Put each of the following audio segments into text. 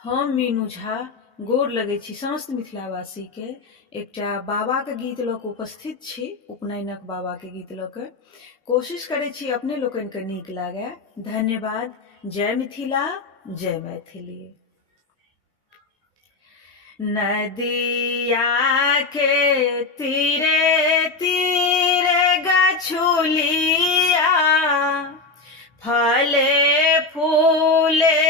हम मीनू झा गोर लगै छी समस्त मिथिलावासी के। एकटा बाबा के गीत लऽ कऽ उपस्थित छी, उपनयनक बाबा के गीत लऽ कऽ। कोशिश करै छी अपने लोकनि के नीक लागय। धन्यवाद। जय मिथिला, जय मैथिली। नदिया के तीरे तीरे गछुलिया, फले फूले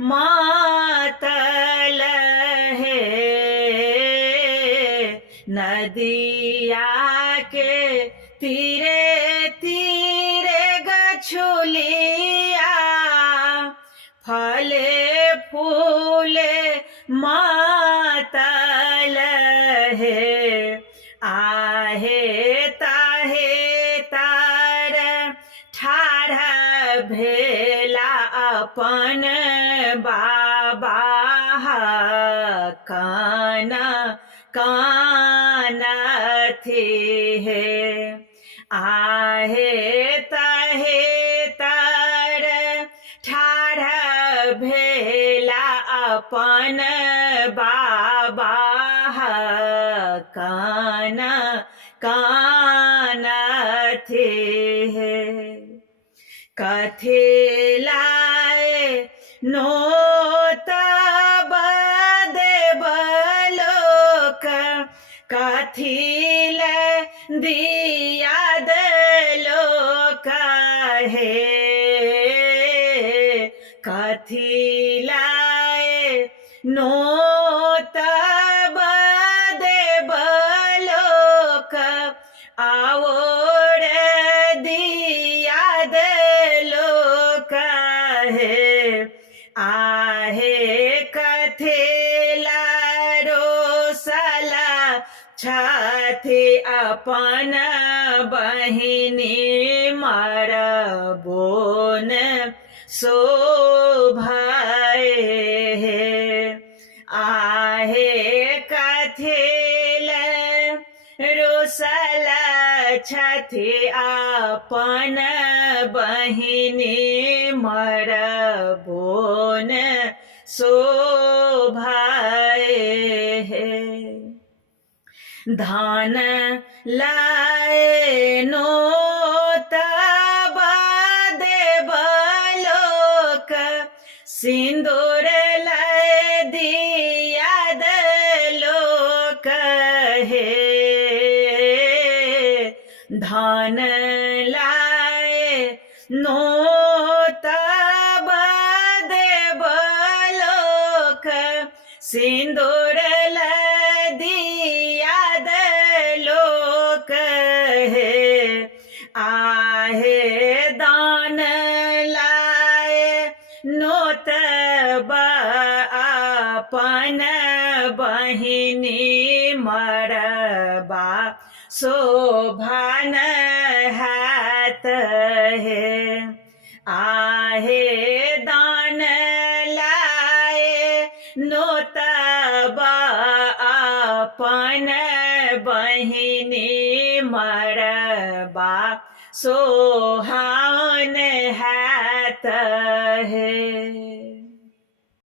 मातल है। नदिया के तीरे तीरे गछुलिया, फले फूले मातल है। आहे ताहे तार ठाढ़ भेला अपन बाबा, काना कानथि है। आहे ताहे तार ठाढ़ भेला अपन बाबा, काना कानथि है। कथी लाए नोत देव लोक, कथी ले दिया लोक हे। कथी लाए नोत देव लोक, आओड़ दिया लोक हे। आहे कथेला रोसला छथि अपन बहिनी, मरबोन शोभाए है। आहे कथेला रोसला छथि अपन बहिनी, मरबोन शोभाए है। धान लाए नोत देव लोक, सिंदूर लाए दिया लोक हे। धान लाए नोत देव लोक, सिंदूर लाए दिया लोक हे। आहे दान लाए नोत अपन बहिनी, मरबा शोभन हैत है। आहे दान लाए नोत अपन बहिनी, मरबा सोहान हैत है।